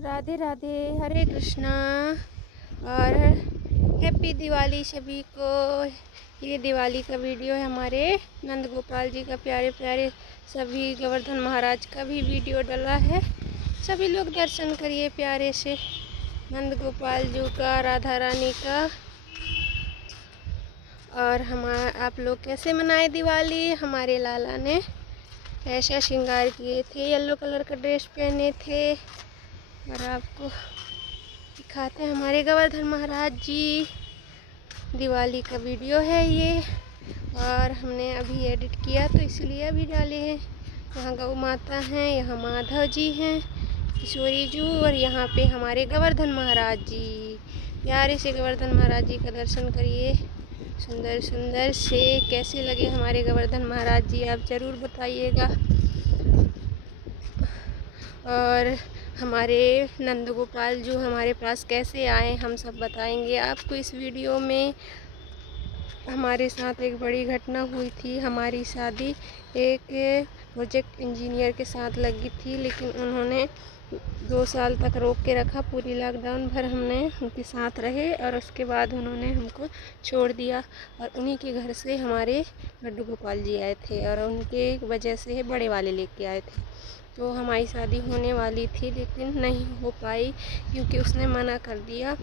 राधे राधे, हरे कृष्णा और हैप्पी दिवाली सभी को। ये दिवाली का वीडियो है हमारे नंद गोपाल जी का, प्यारे प्यारे सभी गोवर्धन महाराज का भी वीडियो डला है। सभी लोग दर्शन करिए प्यारे से नंद गोपाल जी का, राधा रानी का। और आप लोग कैसे मनाए दिवाली। हमारे लाला ने ऐसा श्रृंगार किए थे, येलो कलर का ड्रेस पहने थे। और आपको दिखाते हैं हमारे गोवर्धन महाराज जी। दिवाली का वीडियो है ये, और हमने अभी एडिट किया तो इसलिए अभी डाले हैं। यहाँ गौ माता हैं, यहाँ माधव जी हैं, किशोरी जू, और यहाँ पे हमारे गोवर्धन महाराज जी। प्यारे से गोवर्धन महाराज जी का दर्शन करिए सुंदर सुंदर से। कैसे लगे हमारे गोवर्धन महाराज जी, आप ज़रूर बताइएगा। और हमारे नंद गोपाल जो हमारे पास कैसे आए हम सब बताएंगे आपको इस वीडियो में। हमारे साथ एक बड़ी घटना हुई थी। हमारी शादी एक प्रोजेक्ट इंजीनियर के साथ लगी थी, लेकिन उन्होंने 2 साल तक रोक के रखा। पूरी लॉकडाउन भर हमने उनके साथ रहे और उसके बाद उन्होंने हमको छोड़ दिया। और उन्हीं के घर से हमारे लड्डू गोपाल जी आए थे, और उनके वजह से बड़े वाले लेके आए थे। तो हमारी शादी होने वाली थी, लेकिन नहीं हो पाई क्योंकि उसने मना कर दिया।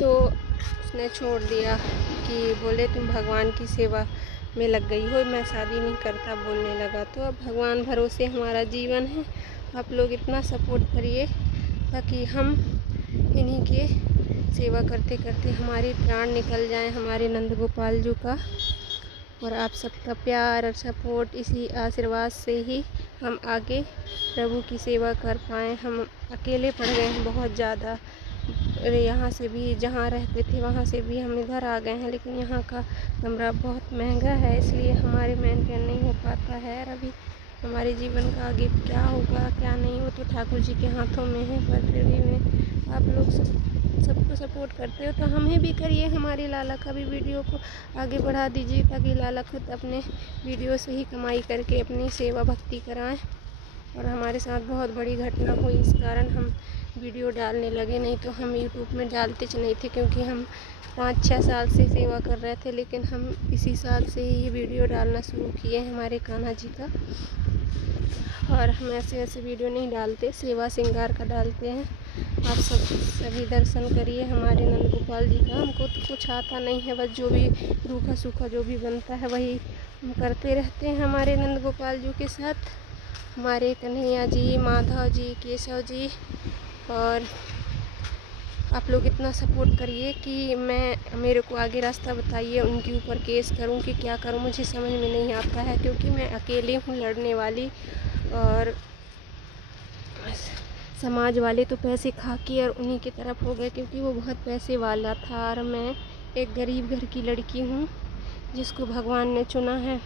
तो उसने छोड़ दिया कि बोले तुम भगवान की सेवा में लग गई हो, मैं शादी नहीं करता बोलने लगा। तो अब भगवान भरोसे हमारा जीवन है। आप लोग इतना सपोर्ट करिए ताकि हम इन्हीं के सेवा करते करते हमारे प्राण निकल जाएं, हमारे नंद गोपाल जी का। और आप सबका प्यार और सपोर्ट, इसी आशीर्वाद से ही हम आगे प्रभु की सेवा कर पाएँ। हम अकेले पड़ गए हैं बहुत ज़्यादा। यहाँ से भी जहाँ रहते थे वहाँ से भी हम इधर आ गए हैं, लेकिन यहाँ का कमरा बहुत महंगा है, इसलिए हमारे मेंटेन नहीं हो पाता है। और अभी हमारे जीवन का आगे क्या होगा क्या नहीं, वो तो ठाकुर जी के हाथों में है। पर फिर भी मैं आप लोग सबको सपोर्ट करते हो तो हमें भी करिए, हमारे लाला का भी वीडियो को आगे बढ़ा दीजिए ताकि लाला खुद अपने वीडियो से ही कमाई करके अपनी सेवा भक्ति कराएं। और हमारे साथ बहुत बड़ी घटना हुई, इस कारण हम वीडियो डालने लगे, नहीं तो हम यूट्यूब में डालते नहीं थे, क्योंकि हम 5-6 साल से सेवा कर रहे थे। लेकिन हम इसी साल से ही वीडियो डालना शुरू किए हमारे कान्हा जी का। और हम ऐसे वीडियो नहीं डालते, सेवा श्रृंगार का डालते हैं। आप सभी दर्शन करिए हमारे नंद गोपाल जी का। हमको तो कुछ आता नहीं है, बस जो भी रूखा सूखा जो भी बनता है वही हम करते रहते हैं हमारे नंद गोपाल जी के साथ। हमारे कन्हैया जी, माधव जी, केशव जी। और आप लोग इतना सपोर्ट करिए कि मेरे को आगे रास्ता बताइए, उनके ऊपर केस करूं कि क्या करूं, मुझे समझ में नहीं आता है, क्योंकि मैं अकेले हूं लड़ने वाली। और समाज वाले तो पैसे खा के और उन्हीं की तरफ हो गए, क्योंकि वो बहुत पैसे वाला था। और मैं एक गरीब घर की लड़की हूँ जिसको भगवान ने चुना है,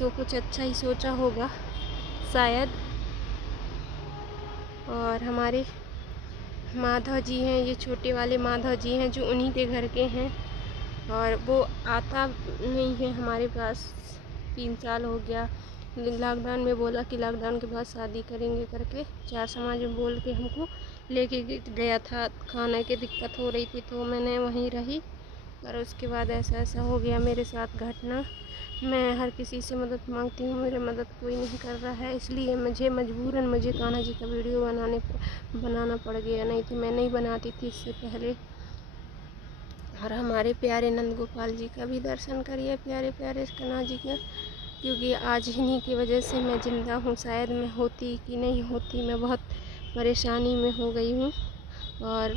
तो कुछ अच्छा ही सोचा होगा शायद। और हमारे माधव जी हैं, ये छोटे वाले माधव जी हैं जो उन्हीं के घर के हैं। और वो आता नहीं है हमारे पास, 3 साल हो गया। लॉकडाउन में बोला कि लॉकडाउन के बाद शादी करेंगे करके 4 समाज में बोल के हमको लेके गया था। खाने की दिक्कत हो रही थी तो मैंने वहीं रही, और उसके बाद ऐसा हो गया मेरे साथ घटना। मैं हर किसी से मदद मांगती हूँ, मेरी मदद कोई नहीं कर रहा है, इसलिए मजबूरन मुझे कान्हा जी का वीडियो बनाना पड़ गया, नहीं तो मैं नहीं बनाती थी इससे पहले। और हमारे प्यारे नंद गोपाल जी का भी दर्शन करिए, प्यारे प्यारे कान्हा जी का, क्योंकि आज इन्हीं की वजह से मैं ज़िंदा हूँ। शायद मैं होती कि नहीं होती, मैं बहुत परेशानी में हो गई हूँ। और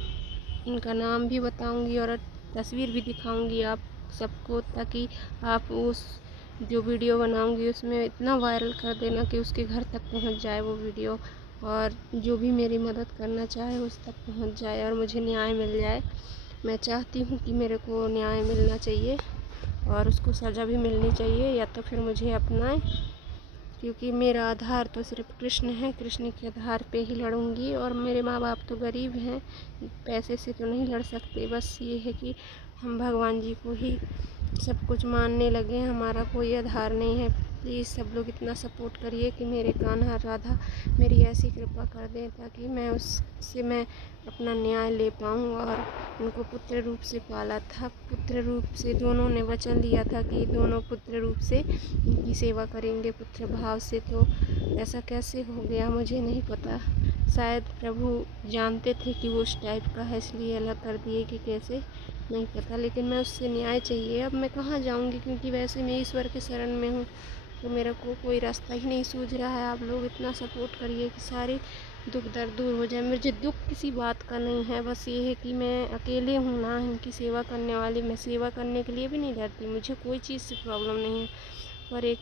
उनका नाम भी बताऊँगी और तस्वीर भी दिखाऊँगी आप सबको, ताकि आप उस जो वीडियो बनाऊँगी उसमें इतना वायरल कर देना कि उसके घर तक पहुँच जाए वो वीडियो, और जो भी मेरी मदद करना चाहे उस तक पहुँच जाए और मुझे न्याय मिल जाए। मैं चाहती हूँ कि मेरे को न्याय मिलना चाहिए और उसको सज़ा भी मिलनी चाहिए, या तो फिर मुझे अपनाए, क्योंकि मेरा आधार तो सिर्फ कृष्ण है। कृष्ण के आधार पे ही लड़ूंगी। और मेरे माँ बाप तो गरीब हैं, पैसे से तो नहीं लड़ सकते। बस ये है कि हम भगवान जी को ही सब कुछ मानने लगे, हमारा कोई आधार नहीं है प्लीज़ सब लोग इतना सपोर्ट करिए कि मेरे कान्हा राधा मेरी ऐसी कृपा कर दें ताकि मैं उससे मैं अपना न्याय ले पाऊँ। और उनको पुत्र रूप से पाला था, पुत्र रूप से दोनों ने वचन दिया था कि दोनों पुत्र रूप से उनकी सेवा करेंगे पुत्र भाव से। तो ऐसा कैसे हो गया मुझे नहीं पता, शायद प्रभु जानते थे कि वो उस टाइप का है इसलिए अलग कर दिए कि कैसे नहीं पता। लेकिन मैं उससे न्याय चाहिए। अब मैं कहाँ जाऊँगी, क्योंकि वैसे मैं ईश्वर के शरण में हूँ तो मेरे को कोई रास्ता ही नहीं सूझ रहा है। आप लोग इतना सपोर्ट करिए कि सारे दुख दर्द दूर हो जाए। मुझे दुख किसी बात का नहीं है, बस ये है कि मैं अकेले हूँ ना इनकी सेवा करने वाली। मैं सेवा करने के लिए भी नहीं डरती, मुझे कोई चीज़ से प्रॉब्लम नहीं है, पर एक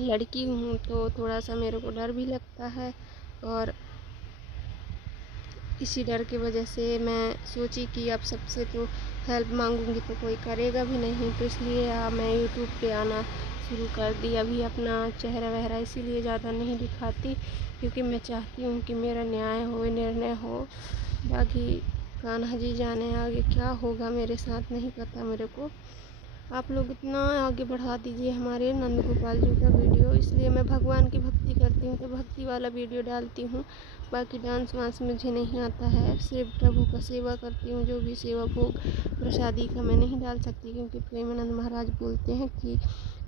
लड़की हूँ तो थोड़ा सा मेरे को डर भी लगता है। और इसी डर की वजह से मैं सोची कि अब सबसे तो हेल्प मांगूंगी तो कोई करेगा भी नहीं, तो इसलिए मैं यूट्यूब पे आना शुरू कर दी। अभी अपना चेहरा वहरा इसीलिए ज़्यादा नहीं दिखाती क्योंकि मैं चाहती हूँ कि मेरा न्याय हो, निर्णय हो। बाकी कान्हा जी जाने आगे क्या होगा मेरे साथ नहीं पता मेरे को। आप लोग इतना आगे बढ़ा दीजिए हमारे नंद गोपाल जी का वीडियो। इसलिए मैं भगवान की भक्ति करती हूँ तो भक्ति वाला वीडियो डालती हूँ। बाकी डांस वांस मुझे नहीं आता है, सिर्फ प्रभु का सेवा करती हूँ। जो भी सेवा भोग प्रसादी का मैं नहीं डाल सकती क्योंकि प्रेमानंद महाराज बोलते हैं कि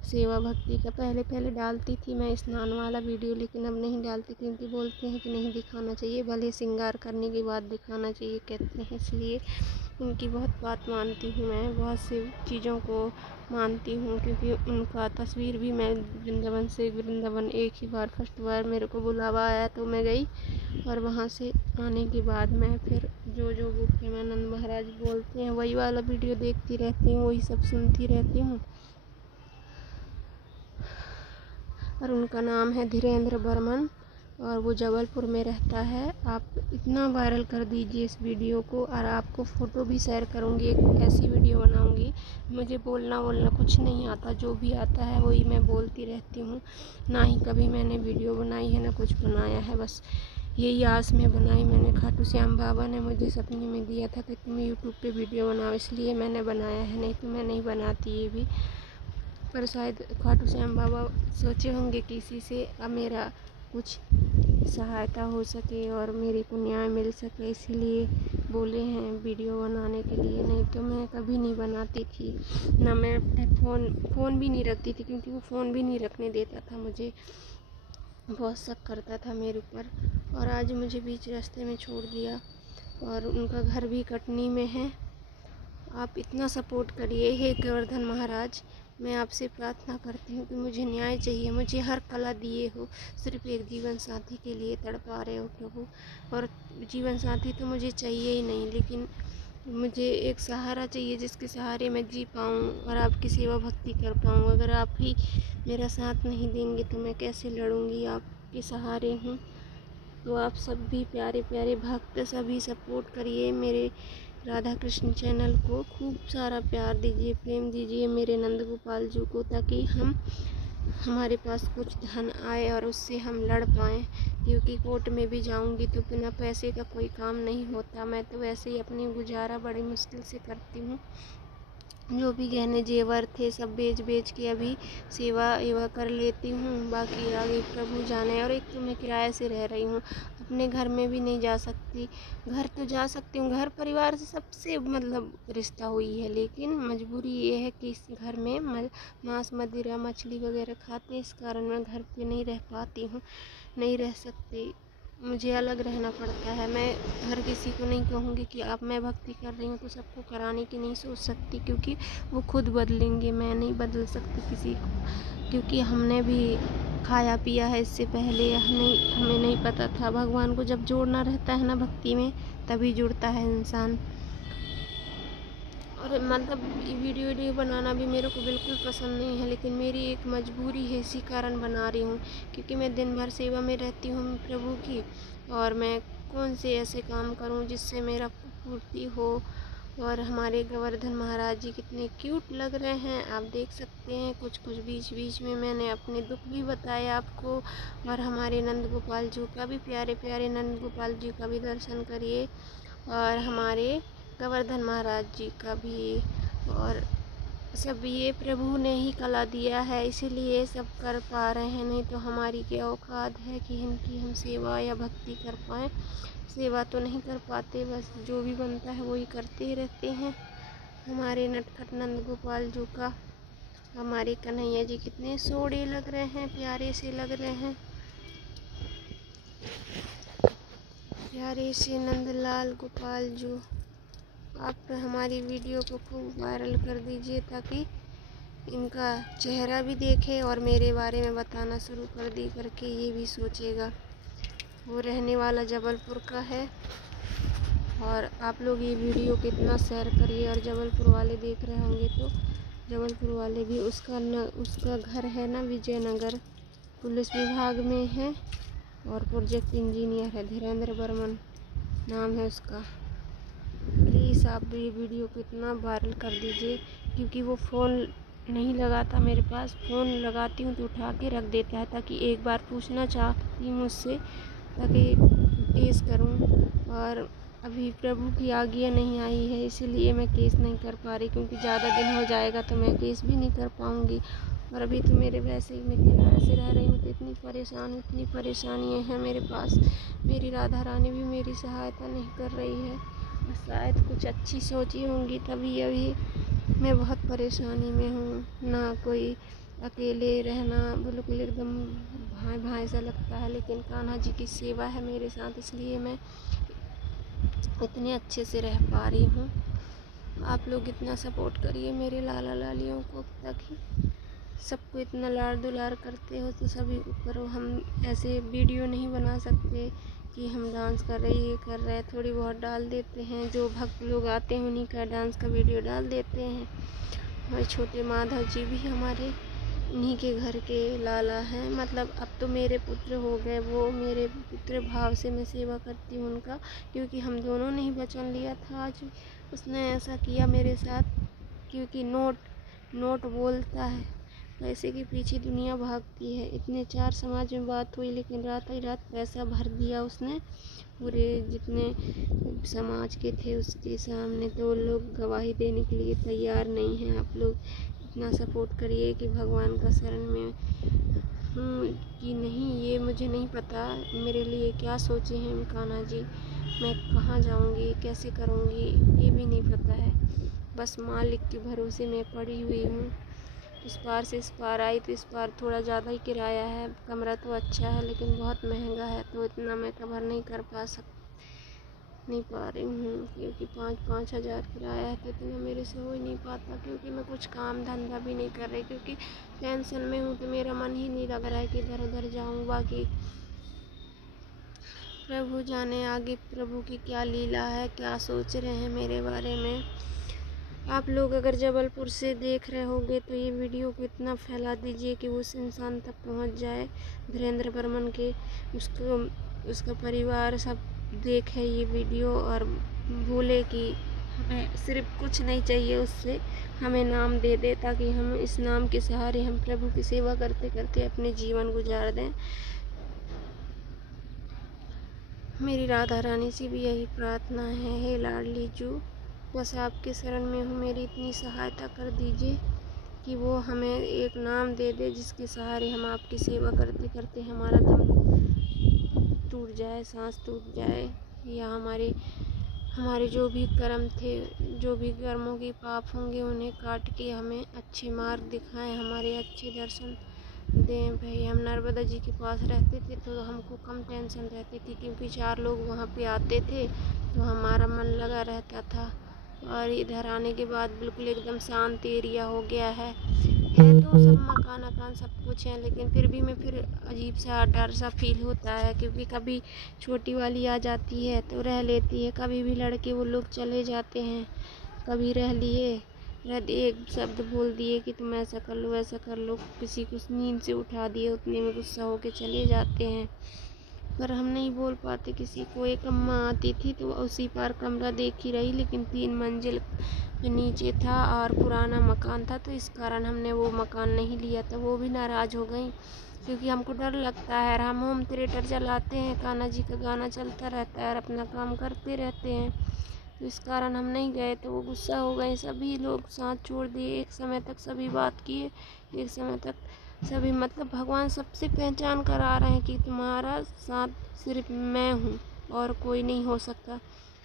सेवा भक्ति का पहले डालती थी मैं स्नान वाला वीडियो, लेकिन अब नहीं डालती क्योंकि बोलते हैं कि नहीं दिखाना चाहिए, भले श्रृंगार करने के बाद दिखाना चाहिए कहते हैं। इसलिए उनकी बहुत बात मानती हूँ मैं, बहुत सी चीज़ों को मानती हूँ क्योंकि उनका तस्वीर भी मैं वृंदावन से वृंदावन एक ही बार फर्स्ट बार मेरे को बुलावा आया तो मैं गई, और वहाँ से आने के बाद मैं फिर जो वो प्रेमानंद महाराज बोलते हैं वही वाला वीडियो देखती रहती हूँ, वही सब सुनती रहती हूँ। और उनका नाम है धीरेन्द्र बर्मन और वो जबलपुर में रहता है। आप इतना वायरल कर दीजिए इस वीडियो को, और आपको फ़ोटो भी शेयर करूँगी। एक ऐसी वीडियो बनाऊँगी, मुझे बोलना कुछ नहीं आता, जो भी आता है वही मैं बोलती रहती हूँ। ना ही कभी मैंने वीडियो बनाई है ना कुछ बनाया है, बस यही आस में बनाई मैंने। खाटू श्याम बाबा ने मुझे सपने में दिया था कि तुम यूट्यूब पे वीडियो बनाओ, इसलिए मैंने बनाया है, नहीं तो मैं नहीं बनाती ये भी। पर शायद खाटू श्याम बाबा सोचे होंगे कि इसी से अब मेरा कुछ सहायता हो सके और मेरे को न्याय मिल सके, इसीलिए बोले हैं वीडियो बनाने के लिए, नहीं तो मैं कभी नहीं बनाती थी। ना मैं अपने फ़ोन भी नहीं रखती थी क्योंकि वो फ़ोन भी नहीं रखने देता था, मुझे बहुत शक करता था मेरे ऊपर। और आज मुझे बीच रास्ते में छोड़ दिया, और उनका घर भी कटनी में है। आप इतना सपोर्ट करिए हे गोवर्धन महाराज, मैं आपसे प्रार्थना करती हूँ कि मुझे न्याय चाहिए। मुझे हर कला दिए हो, सिर्फ एक जीवन साथी के लिए तड़पा रहे हो प्रभु, और जीवन साथी तो मुझे चाहिए ही नहीं, लेकिन मुझे एक सहारा चाहिए जिसके सहारे मैं जी पाऊँ और आपकी सेवा भक्ति कर पाऊँ। अगर आप ही मेरा साथ नहीं देंगे तो मैं कैसे लड़ूँगी, आपके सहारे हूँ। तो आप सब भी प्यारे प्यारे भक्त सभी सपोर्ट करिए मेरे राधा कृष्ण चैनल को, खूब सारा प्यार दीजिए, प्रेम दीजिए मेरे नंद गोपाल जी को, ताकि हमारे पास कुछ धन आए और उससे हम लड़ पाएँ। क्योंकि कोर्ट में भी जाऊंगी तो बिना पैसे का कोई काम नहीं होता। मैं तो वैसे ही अपनी गुजारा बड़ी मुश्किल से करती हूँ। जो भी गहने जेवर थे सब बेच के अभी सेवा एवा कर लेती हूँ। बाकी आगे प्रभु जाने। और एक तो मैं किराए से रह रही हूँ, अपने घर में भी नहीं जा सकती। घर तो जा सकती हूँ, घर परिवार से सबसे रिश्ता हुई है, लेकिन मजबूरी ये है कि इस घर में मांस मदिरा मछली वगैरह खाते, इस कारण मैं घर पे नहीं रह पाती हूँ, नहीं रह सकती, मुझे अलग रहना पड़ता है। मैं हर किसी को नहीं कहूँगी कि आप मैं भक्ति कर रही हूँ तो सबको कराने की नहीं सोच सकती, क्योंकि वो खुद बदलेंगे, मैं नहीं बदल सकती किसी को। क्योंकि हमने भी खाया पिया है इससे पहले, हमें नहीं पता था। भगवान को जब जोड़ना रहता है ना भक्ति में, तभी जुड़ता है इंसान। और वीडियो बनाना भी मेरे को बिल्कुल पसंद नहीं है, लेकिन मेरी एक मजबूरी है, इसी कारण बना रही हूँ। क्योंकि मैं दिन भर सेवा में रहती हूँ प्रभु की, और मैं कौन से ऐसे काम करूँ जिससे मेरा पूर्ति हो। और हमारे गोवर्धन महाराज जी कितने क्यूट लग रहे हैं, आप देख सकते हैं। कुछ बीच में मैंने अपने दुख भी बताए आपको। और हमारे नंद गोपाल जी का भी, प्यारे प्यारे नंद गोपाल जी का भी दर्शन करिए, और हमारे गोवर्धन महाराज जी का भी। और सब ये प्रभु ने ही कला दिया है, इसीलिए सब कर पा रहे हैं, नहीं तो हमारी क्या औकात है कि इनकी हम सेवा या भक्ति कर पाएँ। सेवा तो नहीं कर पाते, बस जो भी बनता है वही करते ही रहते हैं। हमारे नटखट नंद गोपाल जी का, हमारे कन्हैया जी कितने सोड़े लग रहे हैं, प्यारे से लग रहे हैं, प्यारे से नंदलाल गोपाल जी। आप हमारी वीडियो को खूब वायरल कर दीजिए ताकि इनका चेहरा भी देखे और मेरे बारे में बताना शुरू कर दी करके ये भी सोचेगा। वो रहने वाला जबलपुर का है और आप लोग ये वीडियो कितना शेयर करिए, और जबलपुर वाले देख रहे होंगे तो जबलपुर वाले भी उसका घर है ना विजयनगर, पुलिस विभाग में है और प्रोजेक्ट इंजीनियर है, धीरेन्द्र बर्मन नाम है उसका। प्लीज़ आप ये वीडियो को इतना वायरल कर दीजिए, क्योंकि वो फ़ोन नहीं लगाता मेरे पास, फ़ोन लगाती हूँ तो उठा के रख देता है, ताकि एक बार पूछना चाहती हूँ उससे ताकि केस करूँ, और अभी प्रभु की आज्ञा नहीं आई है, इसीलिए मैं केस नहीं कर पा रही, क्योंकि ज़्यादा दिन हो जाएगा तो मैं केस भी नहीं कर पाऊँगी। और अभी तो मेरे वैसे ही मैं किराए से रह रही हूँ तो इतनी परेशानियाँ हैं मेरे पास। मेरी राधा रानी भी मेरी सहायता नहीं कर रही है, शायद कुछ अच्छी सोची होंगी तभी अभी मैं बहुत परेशानी में हूँ। ना कोई, अकेले रहना बिल्कुल एकदम भाई भाई सा लगता है, लेकिन कान्हा जी की सेवा है मेरे साथ, इसलिए मैं इतने अच्छे से रह पा रही हूँ। आप लोग इतना सपोर्ट करिए मेरे लाला लालियों को, ताकि सबको इतना लाड़ दुलार करते हो तो सभी ऊपर। हम ऐसे वीडियो नहीं बना सकते कि हम डांस कर रहे ये कर रहे हैं, थोड़ी बहुत डाल देते हैं, जो भक्त लोग आते हैं उन्हीं का डांस का वीडियो डाल देते हैं। हमारे छोटे माधव जी भी हमारे उन्हीं के घर के लाला हैं, मतलब अब तो मेरे पुत्र हो गए, वो मेरे पुत्र भाव से मैं सेवा करती हूँ उनका, क्योंकि हम दोनों ने ही वचन लिया था। आज उसने ऐसा किया मेरे साथ, क्योंकि नोट बोलता है, पैसे के पीछे दुनिया भागती है। इतने 4 समाज में बात हुई, लेकिन रात ही रात पैसा भर दिया उसने पूरे जितने समाज के थे उसके सामने, तो वो लोग गवाही देने के लिए तैयार नहीं हैं। आप लोग इतना सपोर्ट करिए कि भगवान का शरण में हूँ कि नहीं ये मुझे नहीं पता मेरे लिए क्या सोचे हैं कान्हा जी, मैं कहाँ जाऊँगी, कैसे करूँगी, ये भी नहीं पता है। बस मालिक के भरोसे मैं पड़ी हुई हूँ। इस पार से इस पार आई तो इस पार थोड़ा ज़्यादा ही किराया है, कमरा तो अच्छा है लेकिन बहुत महंगा है, तो इतना मैं कवर नहीं पा रही हूँ, क्योंकि 5-5 हज़ार किराया है, तो इतना मेरे से हो ही नहीं पाता, क्योंकि मैं कुछ काम धंधा भी नहीं कर रही, क्योंकि टेंशन में हूँ तो मेरा मन ही नहीं लग रहा है कि इधर उधर जाऊँ। बाकी प्रभु जाने आगे प्रभु की क्या लीला है, क्या सोच रहे हैं मेरे बारे में। आप लोग अगर जबलपुर से देख रहे होंगे तो ये वीडियो को इतना फैला दीजिए कि उस इंसान तक पहुंच जाए, धीरेन्द्र बर्मन के, उसका परिवार सब देखे ये वीडियो और बोले कि हमें सिर्फ कुछ नहीं चाहिए उससे, हमें नाम दे दे, ताकि हम इस नाम के सहारे हम प्रभु की सेवा करते करते अपने जीवन गुजार दें। मेरी राधा रानी से भी यही प्रार्थना है, हे लाडली जू, बस आपके शरण में हूँ, मेरी इतनी सहायता कर दीजिए कि वो हमें एक नाम दे दे जिसके सहारे हम आपकी सेवा करते करते हमारा दम टूट जाए, सांस टूट जाए, या हमारे जो भी कर्म थे, जो भी कर्मों के पाप होंगे उन्हें काट के हमें अच्छे मार्ग दिखाएं, हमारे अच्छे दर्शन दें। भाई हम नर्मदा जी के पास रहते थे तो हमको कम टेंशन रहती थी, क्योंकि 4 लोग वहाँ पे आते थे तो हमारा मन लगा रहता था, और इधर आने के बाद बिल्कुल एकदम शांत एरिया हो गया है तो सब मकान सब कुछ है, लेकिन फिर भी मैं अजीब सा डर सा फील होता है, क्योंकि कभी छोटी वाली आ जाती है तो रह लेती है, कभी भी लड़के वो लोग चले जाते हैं, कभी रह लिए, एक शब्द बोल दिए कि तुम ऐसा कर लो वैसा कर लो, किसी को नींद से उठा दिए उतने में गुस्सा होके चले जाते हैं, पर हम नहीं बोल पाते किसी को। एक अम्मा आती थी तो उसी पार कमरा देखी रही, लेकिन 3 मंजिल नीचे था और पुराना मकान था, तो इस कारण हमने वो मकान नहीं लिया था। वो भी नाराज़ हो गई, क्योंकि हमको डर लगता है। हम होम थिएटर चलाते हैं, कान्हा जी का गाना चलता रहता है और अपना काम करते रहते हैं, तो इस कारण हम नहीं गए। तो वो गुस्सा हो गए, सभी लोग साथ छोड़ दिए। एक समय तक सभी बात किए, एक समय तक सभी मतलब भगवान सबसे पहचान कर आ रहे हैं कि तुम्हारा साथ सिर्फ मैं हूँ और कोई नहीं हो सकता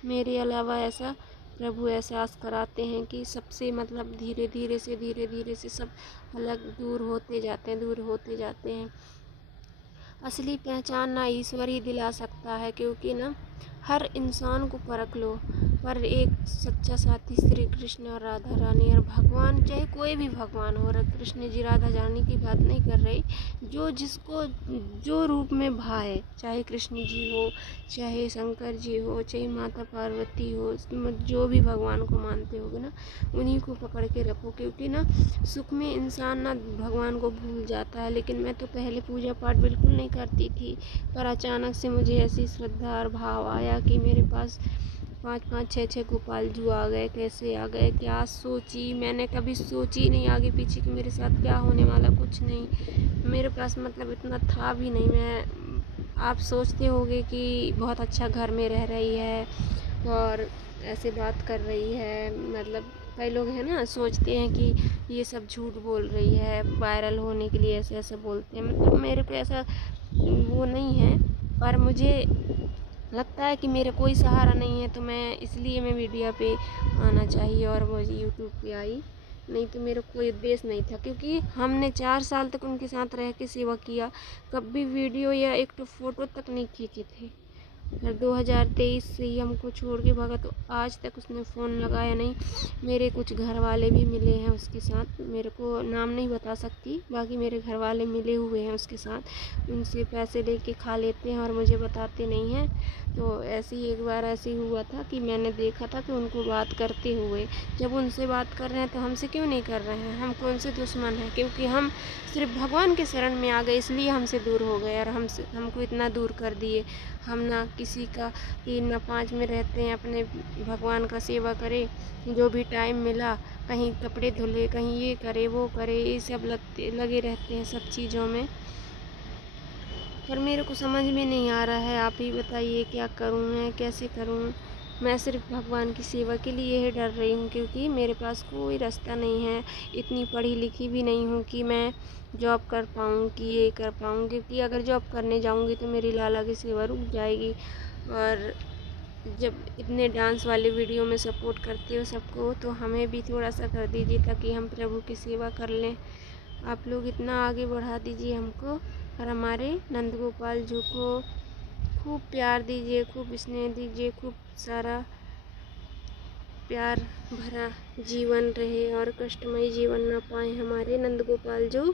मेरे अलावा। ऐसा प्रभु एहसास कराते हैं कि सबसे मतलब धीरे धीरे से सब अलग दूर होते जाते हैं। असली पहचान ना ईश्वर ही दिला सकता है, क्योंकि ना हर इंसान को परख लो, पर एक सच्चा साथी श्री कृष्ण और राधा रानी और भगवान, चाहे कोई भी भगवान हो, कृष्ण जी राधा रानी की बात नहीं कर रही, जो जिसको जो रूप में भाए, चाहे कृष्ण जी हो, चाहे शंकर जी हो, चाहे माता पार्वती हो, जो भी भगवान को मानते होगे ना, उन्हीं को पकड़ के रखो। क्योंकि ना सुख में इंसान ना भगवान को भूल जाता है। लेकिन मैं तो पहले पूजा पाठ बिल्कुल नहीं करती थी, पर अचानक से मुझे ऐसी श्रद्धा और भाव आया कि मेरे पास 5-5, 6-6 गोपाल जू आ गए। कैसे आ गए, क्या सोची, मैंने कभी सोची नहीं आगे पीछे कि मेरे साथ क्या होने वाला, कुछ नहीं मेरे पास मतलब इतना था भी नहीं। आप सोचते होंगे कि बहुत अच्छा घर में रह रही है और ऐसे बात कर रही है, मतलब कई लोग हैं ना सोचते हैं कि ये सब झूठ बोल रही है, वायरल होने के लिए ऐसे बोलते हैं। मतलब मेरे को ऐसा वो नहीं है, पर मुझे लगता है कि मेरा कोई सहारा नहीं है, तो इसलिए मैं मीडिया पे आना चाहिए और वो यूट्यूब पे आई। नहीं तो मेरा कोई उद्देश्य नहीं था, क्योंकि हमने 4 साल तक उनके साथ रह के सेवा किया, कभी वीडियो या एक तो फोटो तक नहीं खींचे थे। फिर 2023 से ही हमको छोड़ के भागा, तो आज तक उसने फ़ोन लगाया नहीं। मेरे कुछ घर वाले भी मिले हैं उसके साथ, मेरे को नाम नहीं बता सकती, बाकी मेरे घर वाले मिले हुए हैं उसके साथ, उनसे पैसे लेके खा लेते हैं और मुझे बताते नहीं हैं। तो ऐसे ही एक बार ऐसे ही हुआ था कि मैंने देखा था कि उनको बात करते हुए, जब उनसे बात कर रहे हैं तो हमसे क्यों नहीं कर रहे हैं, हम कौन से दुश्मन हैं? क्योंकि हम सिर्फ भगवान के शरण में आ गए, इसलिए हमसे दूर हो गए और हमको इतना दूर कर दिए। हम ना किसी का 3 ना 5 में रहते हैं, अपने भगवान का सेवा करें, जो भी टाइम मिला कहीं कपड़े धुले, कहीं ये करे वो करे, ये सब लगे रहते हैं सब चीज़ों में। पर मेरे को समझ में नहीं आ रहा है, आप ही बताइए क्या करूँ मैं, कैसे करूँ? मैं सिर्फ भगवान की सेवा के लिए ही डर रही हूँ, क्योंकि मेरे पास कोई रास्ता नहीं है, इतनी पढ़ी लिखी भी नहीं हूँ कि मैं जॉब कर पाऊँ, कि ये कर पाऊँ। क्योंकि अगर जॉब करने जाऊँगी तो मेरी लाला की सेवा रुक जाएगी। और जब इतने डांस वाले वीडियो में सपोर्ट करते हो सबको, तो हमें भी थोड़ा सा कर दीजिए ताकि हम प्रभु की सेवा कर लें। आप लोग इतना आगे बढ़ा दीजिए हमको, और हमारे नंद गोपाल जी को खूब प्यार दीजिए, खूब स्नेह दीजिए, खूब सारा प्यार भरा जीवन रहे और कष्टमय जीवन ना पाए हमारे नंद गोपाल जो।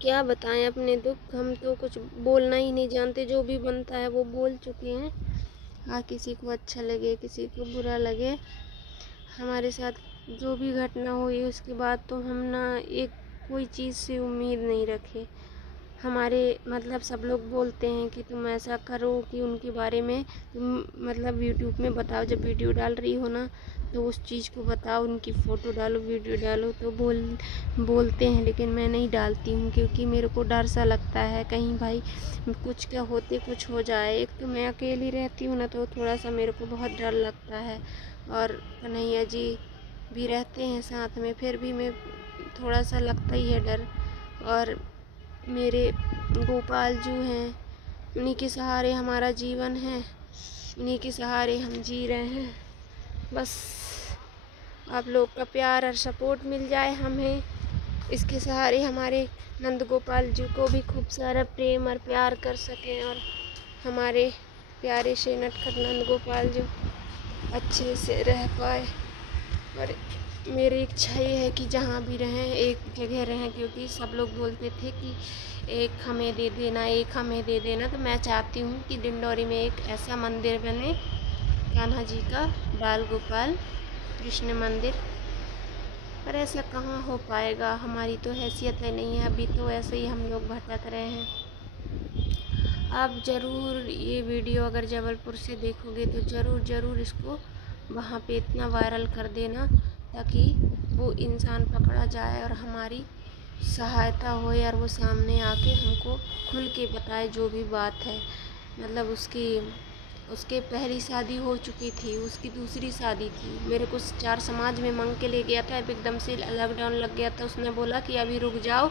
क्या बताएं अपने दुख, हम तो कुछ बोलना ही नहीं जानते, जो भी बनता है वो बोल चुके हैं। हाँ, किसी को अच्छा लगे किसी को बुरा लगे, हमारे साथ जो भी घटना हुई उसके बाद तो हम ना एक कोई चीज़ से उम्मीद नहीं रखे। हमारे मतलब सब लोग बोलते हैं कि तुम ऐसा करो कि उनके बारे में तुम मतलब यूट्यूब में बताओ, जब वीडियो डाल रही हो ना तो उस चीज़ को बताओ, उनकी फ़ोटो डालो, वीडियो डालो, तो बोलते हैं। लेकिन मैं नहीं डालती हूँ, क्योंकि मेरे को डर सा लगता है कहीं भाई कुछ क्या होते कुछ हो जाए। एक तो मैं अकेली रहती हूँ ना, तो थोड़ा सा मेरे को बहुत डर लगता है, और कन्हैया जी भी रहते हैं साथ में, फिर भी मैं थोड़ा सा लगता ही है डर। और मेरे गोपाल जो हैं, उन्हीं के सहारे हमारा जीवन है, उन्हीं के सहारे हम जी रहे हैं। बस आप लोग का प्यार और सपोर्ट मिल जाए हमें, इसके सहारे हमारे नंद गोपाल जी को भी खूब सारा प्रेम और प्यार कर सकें, और हमारे प्यारे से नटखट नंद गोपाल जी अच्छे से रह पाए। और मेरी इच्छा ये है कि जहाँ भी रहें एक जगह रहें, क्योंकि सब लोग बोलते थे कि एक हमें दे देना, एक हमें दे देना। तो मैं चाहती हूँ कि डिंडोरी में एक ऐसा मंदिर बने, कान्हा जी का बाल गोपाल कृष्ण मंदिर। पर ऐसा कहाँ हो पाएगा, हमारी तो हैसियत है नहीं है, अभी तो ऐसे ही हम लोग भटक रहे हैं। आप ज़रूर ये वीडियो अगर जबलपुर से देखोगे तो ज़रूर इसको वहाँ पे इतना वायरल कर देना, ताकि वो इंसान पकड़ा जाए और हमारी सहायता हो, और वो सामने आके हमको खुल के बताए जो भी बात है, मतलब उसकी उसके पहली शादी हो चुकी थी, उसकी दूसरी शादी थी। मेरे को 4 समाज में मांग के ले गया था। अब एकदम से लॉकडाउन लग गया था। उसने बोला कि अभी रुक जाओ,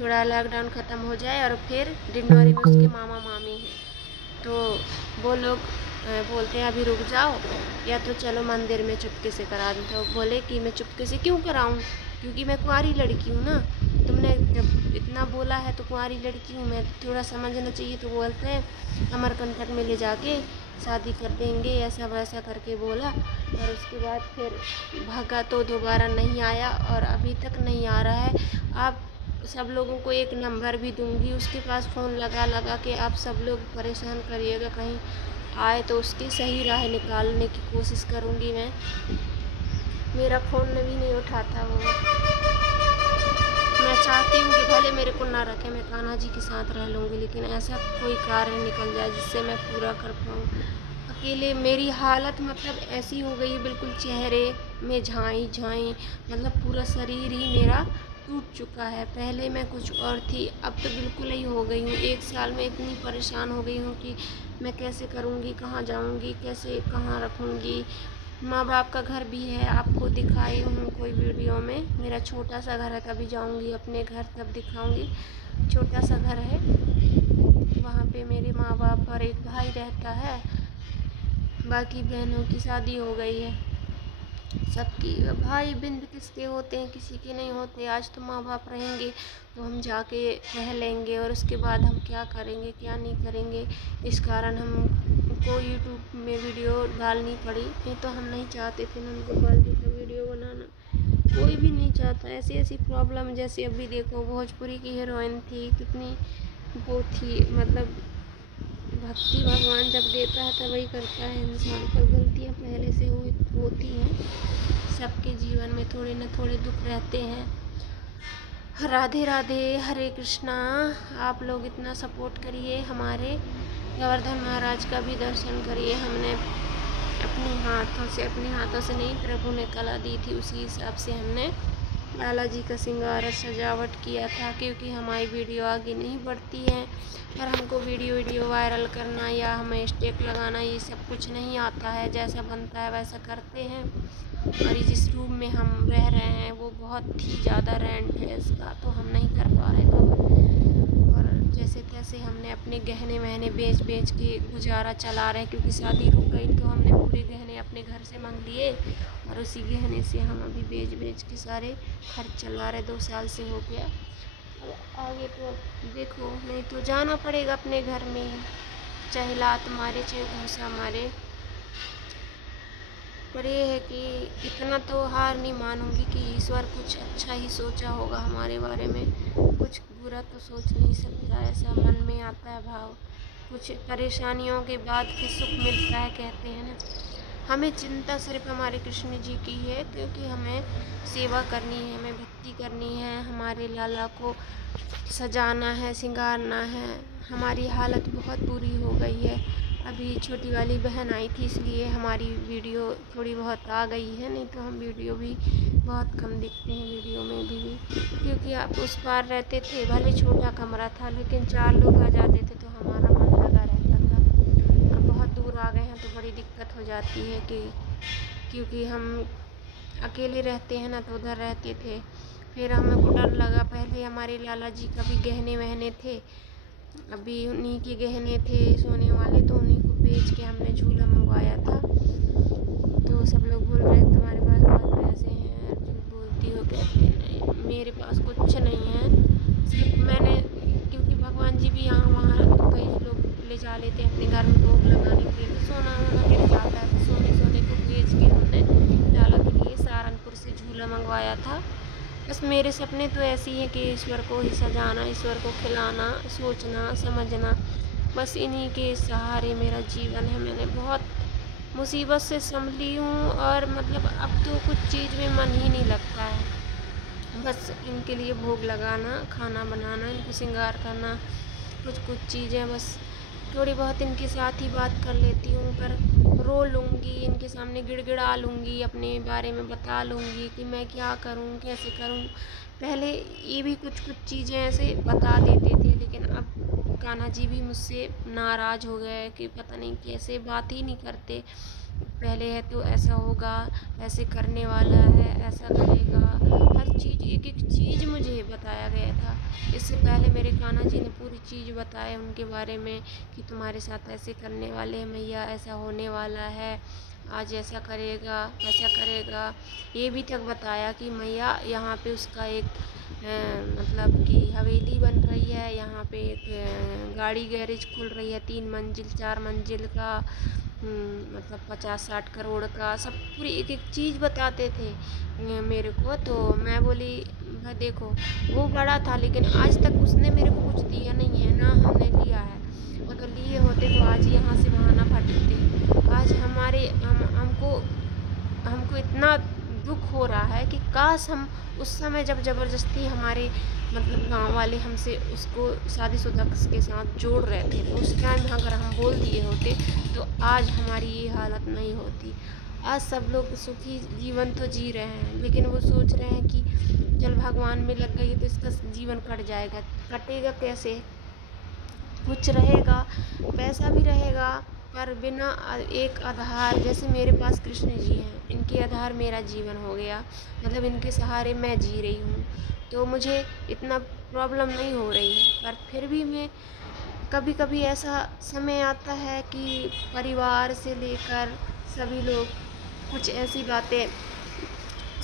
थोड़ा लॉकडाउन ख़त्म हो जाए और फिर डिंडोरी में उसके मामा मामी हैं, तो वो लोग बोलते हैं अभी रुक जाओ, या तो चलो मंदिर में चुपके से करा दें। तो बोले कि मैं चुपके से क्यों कराऊं, क्योंकि मैं कुंवारी लड़की हूँ ना, तुमने जब इतना बोला है तो कुंवारी लड़की हूँ मैं, थोड़ा समझना चाहिए। तो बोलते हैं अमरकंटक में ले जाके शादी कर देंगे, ऐसा वैसा करके बोला। और उसके बाद फिर भागा तो दोबारा नहीं आया और अभी तक नहीं आ रहा है। आप सब लोगों को एक नंबर भी दूंगी उसके पास, फ़ोन लगा लगा के आप सब लोग परेशान करिएगा, कहीं आए तो उसकी सही राह निकालने की कोशिश करूंगी मैं। मेरा फ़ोन भी नहीं उठाता वो। मैं चाहती हूँ कि भले मेरे को ना रखे, मैं कान्हा जी के साथ रह लूँगी, लेकिन ऐसा कोई कार्य निकल जाए जिससे मैं पूरा कर पाऊँ। अकेले मेरी हालत मतलब ऐसी हो गई, बिल्कुल चेहरे में झाई झाई, मतलब पूरा शरीर ही मेरा टूट चुका है। पहले मैं कुछ और थी, अब तो बिल्कुल ही हो गई हूँ। 1 साल में इतनी परेशान हो गई हूँ कि मैं कैसे करूँगी, कहाँ जाऊँगी, कैसे कहाँ रखूँगी। माँ बाप का घर भी है, आपको दिखाई हूँ कोई वीडियो में। मेरा छोटा सा घर है, कभी जाऊँगी अपने घर तब दिखाऊँगी। छोटा सा घर है, वहाँ पे मेरे माँ बाप और एक भाई रहता है, बाकी बहनों की शादी हो गई है सबकी। भाई बिंद किसके होते हैं, किसी के नहीं होते। आज तो माँ बाप रहेंगे तो हम जाके रह लेंगे, और उसके बाद हम क्या करेंगे क्या नहीं करेंगे, इस कारण हमको यूट्यूब में वीडियो डालनी पड़ी। नहीं तो हम नहीं चाहते थे नंदगोपाल जी का वीडियो बनाना, कोई भी नहीं चाहता। ऐसी ऐसी प्रॉब्लम, जैसे अभी देखो भोजपुरी की हीरोइन थी, कितनी वो थी, मतलब भक्ति भगवान जब देता है तब वही करता है इंसान, पर गलतियाँ पहले से होती हैं। सबके जीवन में थोड़े न थोड़े दुख रहते हैं। राधे राधे, हरे कृष्णा। आप लोग इतना सपोर्ट करिए, हमारे गोवर्धन महाराज का भी दर्शन करिए। हमने अपने हाथों से नहीं, प्रभु ने कला दी थी, उसी हिसाब से हमने लाला जी का श्रृंगार और सजावट किया था। क्योंकि हमारी वीडियो आगे नहीं बढ़ती है और हमको वीडियो वायरल करना या हमें स्टेप लगाना ये सब कुछ नहीं आता है। जैसा बनता है वैसा करते हैं। और जिस रूम में हम रह रहे हैं वो बहुत ही ज़्यादा रेंट है इसका, तो हम नहीं कर पा रहे कवर। और जैसे तैसे हमने अपने गहने वहने बेच बेच के गुजारा चला रहे हैं, क्योंकि शादी रुक गई तो हमने पूरे गहने अपने घर से मांग लिए और उसी गहने से हम अभी बेच बेच के सारे खर्च चला रहे। 2 साल से हो गया। अब आगे तो देखो, नहीं तो जाना पड़ेगा अपने घर में, चाहे लात मारे चाहे घूसा मारे। पर ये है कि इतना तो हार नहीं मानूंगी कि ईश्वर कुछ अच्छा ही सोचा होगा हमारे बारे में, कुछ बुरा तो सोच नहीं सकता। ऐसा मन में आता है भाव। कुछ परेशानियों के बाद फिर सुख मिलता है, कहते हैं ना। हमें चिंता सिर्फ हमारे कृष्ण जी की है, क्योंकि हमें सेवा करनी है, हमें भक्ति करनी है, हमारे लाला को सजाना है, सिंगारना है। हमारी हालत बहुत बुरी हो गई है। अभी छोटी वाली बहन आई थी इसलिए हमारी वीडियो थोड़ी बहुत आ गई है, नहीं तो हम वीडियो भी बहुत कम दिखते हैं वीडियो में भी। क्योंकि आप उस पार रहते थे, भले छोटा कमरा था लेकिन 4 लोग आ जाते थे तो हमारा मन लगा रहता था। अब बहुत दूर आ गए हैं तो बड़ी दिक्कत हो जाती है कि क्योंकि हम अकेले रहते हैं ना, तो उधर रहते थे। फिर हमें को डर लगा, पहले हमारे लाला जी का भी गहने वहने थे, अभी उन्हीं के गहने थे सोने वाले, तो उन्हीं को बेच के हमने झूला मंगवाया था। तो सब लोग बोल रहे तुम्हारे पास बहुत पैसे हैं, झूठ बोलती हो, कहते नहीं मेरे पास कुछ नहीं है। सिर्फ मैंने, क्योंकि भगवान जी भी यहाँ वहाँ कई लोग ले जा लेते हैं अपने घर में भोग लगाने के लिए, सोना वोना गिर जाता है, तो सोने को बेच के हमने लाला के लिए सहारनपुर से झूला मंगवाया था। बस मेरे सपने तो ऐसे ही हैं कि ईश्वर को ही सजाना, ईश्वर को खिलाना, सोचना समझना, बस इन्हीं के सहारे मेरा जीवन है। मैंने बहुत मुसीबत से संभली हूँ और मतलब अब तो कुछ चीज़ में मन ही नहीं लगता है। बस इनके लिए भोग लगाना, खाना बनाना, इनको श्रृंगार करना, कुछ चीज़ें बस थोड़ी बहुत इनके साथ ही बात कर लेती हूँ, पर रो लूँगी इनके सामने, गिड़गिड़ा लूँगी, अपने बारे में बता लूँगी कि मैं क्या करूँ कैसे करूँ। पहले ये भी कुछ चीज़ें ऐसे बता देते थे, लेकिन अब कान्हा जी भी मुझसे नाराज़ हो गए कि पता नहीं कैसे बात ही नहीं करते। पहले है तो ऐसा होगा, ऐसे करने वाला है, ऐसा करेगा, हर चीज़ एक-एक चीज़ मुझे बताया गया था। इससे पहले मेरे कान्हा जी ने पूरी चीज़ बताए उनके बारे में कि तुम्हारे साथ ऐसे करने वाले हैं मैया, ऐसा होने वाला है, आज ऐसा करेगा, ऐसा करेगा। ये भी तक बताया कि मैया यहाँ पे उसका एक मतलब कि हवेली बन रही है, यहाँ पे एक गाड़ी गैरेज खुल रही है 3 मंजिल 4 मंजिल का, मतलब 50-60 करोड़ का, सब पूरी एक-एक चीज़ बताते थे मेरे को। तो मैं बोली भाई देखो वो बड़ा था लेकिन आज तक उसने मेरे को कुछ दिया नहीं है, ना हमने लिया है। अगर लिए होते तो आज यहाँ से वहाँ ना भटकते। आज हमको इतना दुख हो रहा है कि काश हम उस समय जब ज़बरदस्ती हमारे मतलब गांव वाले हमसे उसको शादीशुदा के साथ जोड़ रहे थे, तो उस टाइम अगर हम बोल दिए होते तो आज हमारी ये हालत नहीं होती। आज सब लोग सुखी जीवन तो जी रहे हैं, लेकिन वो सोच रहे हैं कि चल भगवान में लग गई तो इसका जीवन कट जाएगा। कटेगा कैसे? कुछ रहेगा, पैसा भी रहेगा, पर बिना एक आधार, जैसे मेरे पास कृष्ण जी हैं, इनके आधार मेरा जीवन हो गया, मतलब इनके सहारे मैं जी रही हूँ, तो मुझे इतना प्रॉब्लम नहीं हो रही है। पर फिर भी मैं कभी कभी ऐसा समय आता है कि परिवार से लेकर सभी लोग कुछ ऐसी बातें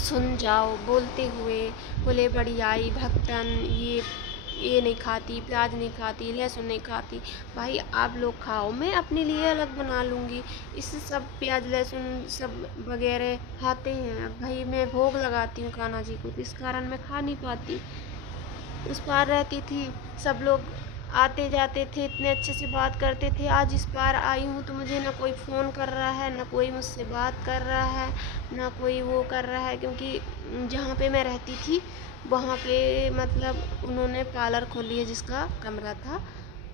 सुन जाओ बोलते हुए, बोले बड़ी आई भक्तन, ये नहीं खाती, प्याज नहीं खाती, लहसुन नहीं खाती। भाई आप लोग खाओ, मैं अपने लिए अलग बना लूँगी। इससे सब प्याज लहसुन सब वगैरह खाते हैं। भाई मैं भोग लगाती हूँ कान्हा जी को, तो इस कारण मैं खा नहीं पाती। उस पार रहती थी, सब लोग आते जाते थे, इतने अच्छे से बात करते थे। आज इस पार आई हूँ तो मुझे ना कोई फ़ोन कर रहा है, ना कोई मुझसे बात कर रहा है, ना कोई वो कर रहा है, क्योंकि जहाँ पे मैं रहती थी वहाँ पे मतलब उन्होंने पार्लर खोल लिया जिसका कमरा था,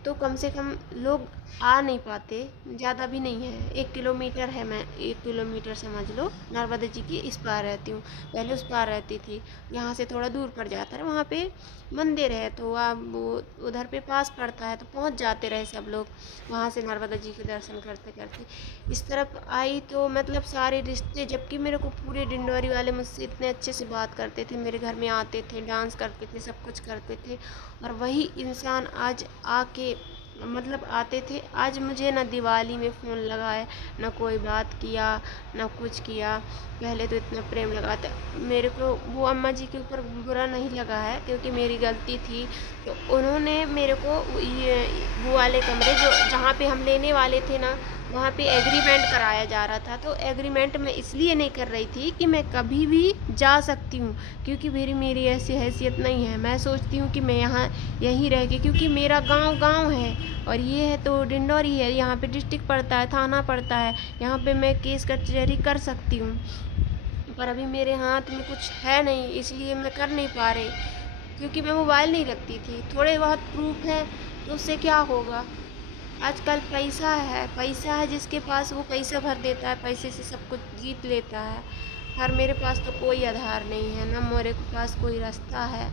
तो कम से कम लोग आ नहीं पाते, ज़्यादा भी नहीं है, 1 किलोमीटर है। मैं 1 किलोमीटर समझ लो, नर्मदा जी की इस पार रहती हूँ, पहले उस पार रहती थी। यहाँ से थोड़ा दूर पड़ जाता है, वहाँ पे मंदिर है तो आप वो उधर पे पास पड़ता है, तो पहुँच जाते रहे सब लोग वहाँ से नर्मदा जी के दर्शन करते करते। इस तरफ आई तो मतलब सारे रिश्ते, जबकि मेरे को पूरे डिंडोरी वाले मुझसे इतने अच्छे से बात करते थे, मेरे घर में आते थे, डांस करते थे, सब कुछ करते थे, और वही इंसान आज आके मतलब आते थे। आज मुझे ना दिवाली में फ़ोन लगाए, ना कोई बात किया, ना कुछ किया। पहले तो इतना प्रेम लगा था मेरे को। वो अम्मा जी के ऊपर बुरा नहीं लगा है क्योंकि मेरी गलती थी, तो उन्होंने मेरे को ये वो वाले कमरे जो जहाँ पे हम लेने वाले थे ना, वहाँ पे एग्रीमेंट कराया जा रहा था। तो एग्रीमेंट मैं इसलिए नहीं कर रही थी कि मैं कभी भी जा सकती हूँ, क्योंकि मेरी ऐसी हैसियत नहीं है। मैं सोचती हूँ कि मैं यहाँ यहीं रह के, क्योंकि मेरा गांव है और ये है तो डिंडोरी है, यहाँ पे डिस्ट्रिक्ट पड़ता है, थाना पड़ता है, यहाँ पे मैं केस कचहरी कर सकती हूँ, पर अभी मेरे हाथ में कुछ है नहीं, इसलिए मैं कर नहीं पा रही। क्योंकि मैं मोबाइल नहीं रखती थी, थोड़े बहुत प्रूफ है तो उससे क्या होगा। आजकल पैसा है जिसके पास वो पैसा भर देता है, पैसे से सब कुछ जीत लेता है। पर मेरे पास तो कोई आधार नहीं है, ना मेरे पास कोई रास्ता है,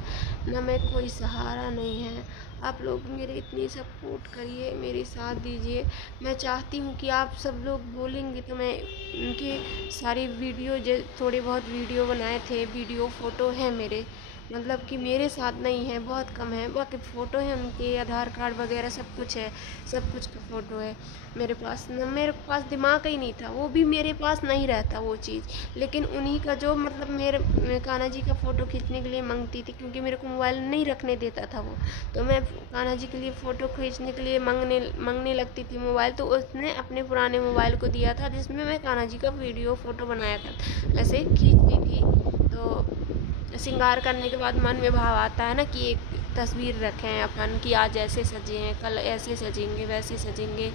ना मैं कोई सहारा नहीं है। आप लोग मेरे इतनी सपोर्ट करिए, मेरी साथ दीजिए। मैं चाहती हूँ कि आप सब लोग बोलेंगे तो मैं उनकी सारी वीडियो जो थोड़े बहुत वीडियो बनाए थे, वीडियो फ़ोटो हैं मेरे, मतलब कि मेरे साथ नहीं है, बहुत कम है, बाकी फ़ोटो है उनके, आधार कार्ड वगैरह सब कुछ है, सब कुछ का फ़ोटो है मेरे पास। न मेरे पास दिमाग ही नहीं था, वो भी मेरे पास नहीं रहता वो चीज़, लेकिन उन्हीं का जो मतलब मेरे कान्हा जी का फ़ोटो खींचने के लिए मांगती थी, क्योंकि मेरे को मोबाइल नहीं रखने देता था वो, तो मैं कान्हा जी के लिए फ़ोटो खींचने के लिए मांगने लगती थी मोबाइल, तो उसने अपने पुराने मोबाइल को दिया था जिसमें मैं कान्हा जी का वीडियो फ़ोटो बनाया था, ऐसे खींचती थी। तो श्रृंगार करने के बाद मन में भाव आता है ना कि एक तस्वीर रखें अपन कि आज ऐसे सजे हैं, कल ऐसे सजेंगे, वैसे सजेंगे।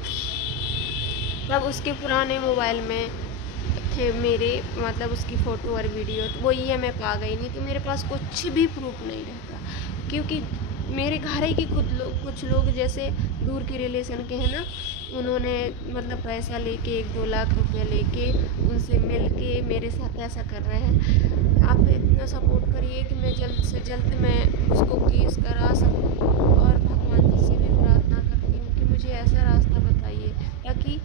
तब उसके पुराने मोबाइल में थे मेरे मतलब उसकी फ़ोटो और वीडियो, तो वही है, मैं पा गई। नहीं तो मेरे पास कुछ भी प्रूफ नहीं रहता, क्योंकि मेरे घर ही की कुछ लोग जैसे दूर के रिलेशन के हैं ना, उन्होंने मतलब पैसा लेके 1-2 लाख रुपए लेके उनसे मिल के मेरे साथ ऐसा कर रहे हैं। आप इतना सपोर्ट करिए कि मैं जल्द से जल्द मैं उसको केस करा सकूँ, और भगवान जी से भी प्रार्थना मुझे ऐसा रास्ता बताइए ताकि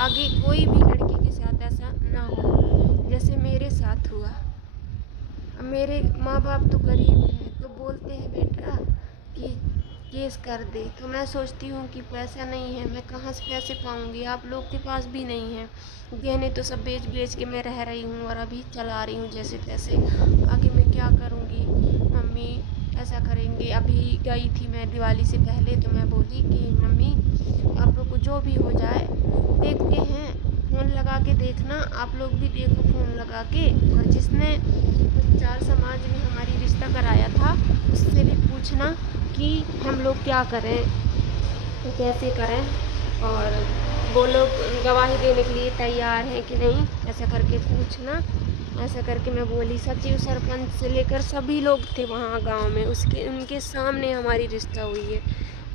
आगे कोई भी लड़की के साथ ऐसा ना हो जैसे मेरे साथ हुआ। अब मेरे माँ बाप तो गरीब हैं, तो बोलते हैं बेटा कि केस कर दे, तो मैं सोचती हूँ कि पैसा नहीं है, मैं कहाँ से पैसे पाऊँगी, आप लोग के पास भी नहीं है। गहने तो सब बेच बेच के मैं रह रही हूँ और अभी चला रही हूँ जैसे तैसे। आगे मैं क्या करूँगी? मम्मी ऐसा करेंगे। अभी गई थी मैं दिवाली से पहले, तो मैं बोली कि मम्मी आप लोग को जो भी हो जाए देखते हैं, फ़ोन लगा के देखना, आप लोग भी देखो फ़ोन लगा के, और जिसने चार समाज में हमारी रिश्ता कराया था उससे भी पूछना कि हम लोग क्या करें, कैसे करें, और वो लोग गवाही देने के लिए तैयार हैं कि नहीं, ऐसा करके पूछना। ऐसा करके मैं बोली। सचिव सरपंच से लेकर सभी लोग थे वहाँ गांव में, उनके सामने हमारी रिश्ता हुई है।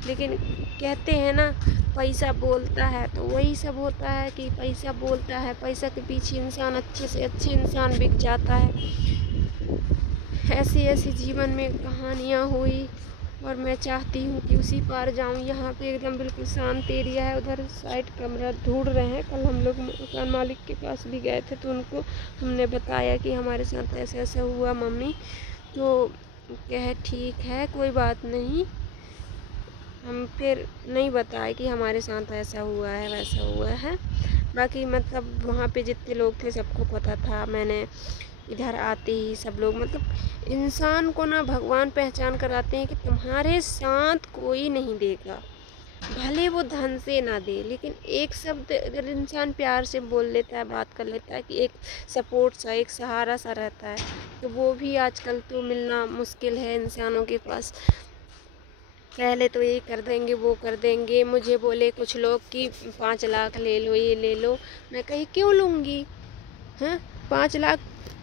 लेकिन कहते हैं ना पैसा बोलता है, तो वही सब होता है कि पैसा बोलता है, पैसा के पीछे इंसान अच्छे से अच्छे इंसान बिक जाता है। ऐसी ऐसी जीवन में कहानियाँ हुई और मैं चाहती हूँ कि उसी पार जाऊँ। यहाँ पे एकदम बिल्कुल शांत एरिया है, उधर साइड कमरा ढूंढ रहे हैं। कल हम लोग मकान मालिक के पास भी गए थे, तो उनको हमने बताया कि हमारे साथ ऐसा ऐसा हुआ मम्मी, तो कहे ठीक है कोई बात नहीं। हम फिर नहीं बताए कि हमारे साथ ऐसा हुआ है वैसा हुआ है। बाकी मतलब वहाँ पे जितने लोग थे सबको पता था। मैंने इधर आते ही सब लोग, मतलब इंसान को ना भगवान पहचान कर आते हैं कि तुम्हारे साथ कोई नहीं देगा, भले वो धन से ना दे, लेकिन एक शब्द अगर इंसान प्यार से बोल लेता है, बात कर लेता है, कि एक सपोर्ट सा, एक सहारा सा रहता है, तो वो भी आजकल तो मिलना मुश्किल है इंसानों के पास। पहले तो ये कर देंगे वो कर देंगे। मुझे बोले कुछ लोग कि 5 लाख ले लो, ये ले लो। मैं कही क्यों लूँगी? हैं 5 लाख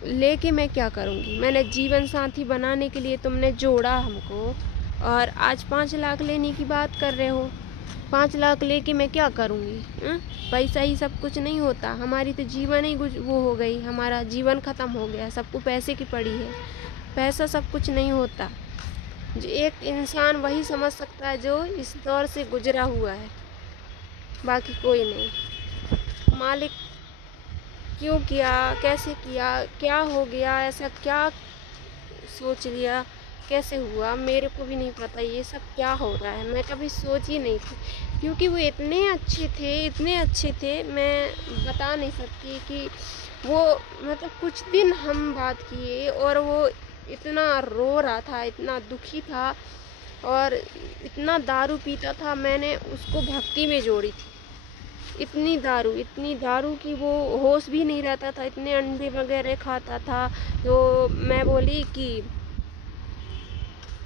लेके मैं क्या करूँगी? मैंने जीवन साथी बनाने के लिए तुमने जोड़ा हमको, और आज 5 लाख लेने की बात कर रहे हो। 5 लाख लेके मैं क्या करूँगी? पैसा ही सब कुछ नहीं होता। हमारी तो जीवन ही वो हो गई, हमारा जीवन ख़त्म हो गया। सबको पैसे की पड़ी है, पैसा सब कुछ नहीं होता। जो एक इंसान वही समझ सकता है जो इस दौर से गुजरा हुआ है, बाकी कोई नहीं। मालिक क्यों किया, कैसे किया, क्या हो गया, ऐसा क्या सोच लिया, कैसे हुआ, मेरे को भी नहीं पता। ये सब क्या हो रहा है मैं कभी सोच ही नहीं थी, क्योंकि वो इतने अच्छे थे, इतने अच्छे थे, मैं बता नहीं सकती कि वो, मतलब कुछ दिन हम बात किए और वो इतना रो रहा था, इतना दुखी था और इतना दारू पीता था। मैंने उसको भक्ति में जोड़ी थी। इतनी दारू कि वो होश भी नहीं रहता था, इतने अंडे वगैरह खाता था। तो मैं बोली कि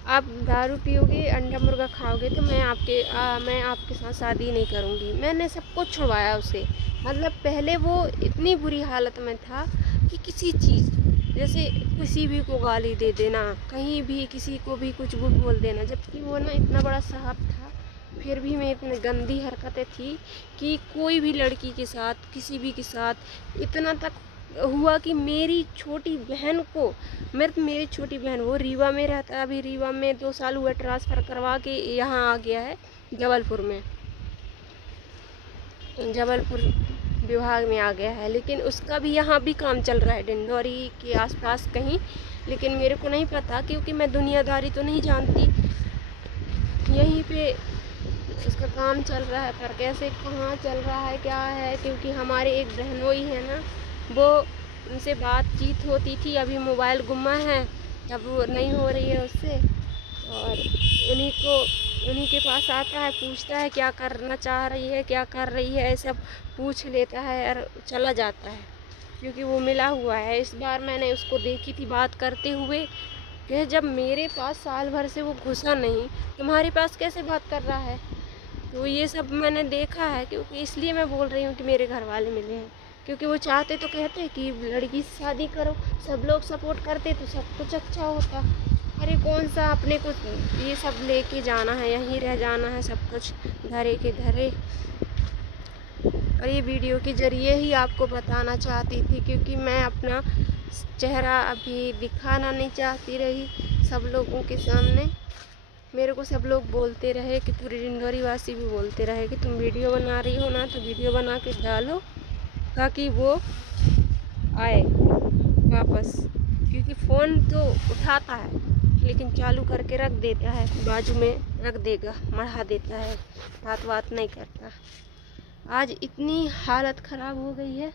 आप दारू पियोगे, अंडा मुर्गा खाओगे, तो मैं आपके साथ शादी नहीं करूँगी। मैंने सब कुछ छुड़वाया उसे। मतलब पहले वो इतनी बुरी हालत में था कि किसी चीज़, जैसे किसी भी को गाली दे देना, कहीं भी किसी को भी कुछ भी बोल देना, जबकि वो ना इतना बड़ा साहब था, फिर भी मैं इतनी गंदी हरकतें थी कि कोई भी लड़की के साथ, किसी भी के साथ, इतना तक हुआ कि मेरी छोटी बहन को, मेरी छोटी बहन, वो रीवा में रहता है, अभी रीवा में 2 साल हुआ ट्रांसफ़र करवा के यहाँ आ गया है जबलपुर में, जबलपुर विभाग में आ गया है। लेकिन उसका भी यहाँ भी काम चल रहा है डिंडोरी के आसपास कहीं, लेकिन मेरे को नहीं पता क्योंकि मैं दुनियादारी तो नहीं जानती। यहीं पे उसका काम चल रहा है, पर कैसे कहाँ चल रहा है क्या है, क्योंकि हमारे एक बहनोई है ना, वो उनसे बातचीत होती थी, अभी मोबाइल गुमा है, अब वो नहीं हो रही है उससे, और उन्हीं के पास आता है, पूछता है क्या करना चाह रही है, क्या कर रही है, सब पूछ लेता है और चला जाता है, क्योंकि वो मिला हुआ है। इस बार मैंने उसको देखी थी बात करते हुए कि जब मेरे पास साल भर से वो घुसा नहीं, तुम्हारे पास कैसे बात कर रहा है? तो ये सब मैंने देखा है, क्योंकि इसलिए मैं बोल रही हूँ कि मेरे घर वाले मिले हैं, क्योंकि वो चाहते तो कहते कि लड़की से शादी करो, सब लोग सपोर्ट करते तो सब कुछ अच्छा होता। अरे कौन सा अपने को ये सब लेके जाना है, यहीं रह जाना है सब कुछ धरे के धरे। और ये वीडियो के ज़रिए ही आपको बताना चाहती थी, क्योंकि मैं अपना चेहरा अभी दिखाना नहीं चाहती रही सब लोगों के सामने। मेरे को सब लोग बोलते रहे कि पूरे डिंडोरी वासी भी बोलते रहे कि तुम वीडियो बना रही हो ना, तो वीडियो बना के डालो ताकि वो आए वापस, क्योंकि फ़ोन तो उठाता है लेकिन चालू करके रख देता है, बाजू में रख देगा, मढ़ा देता है, बात नहीं करता। आज इतनी हालत ख़राब हो गई है।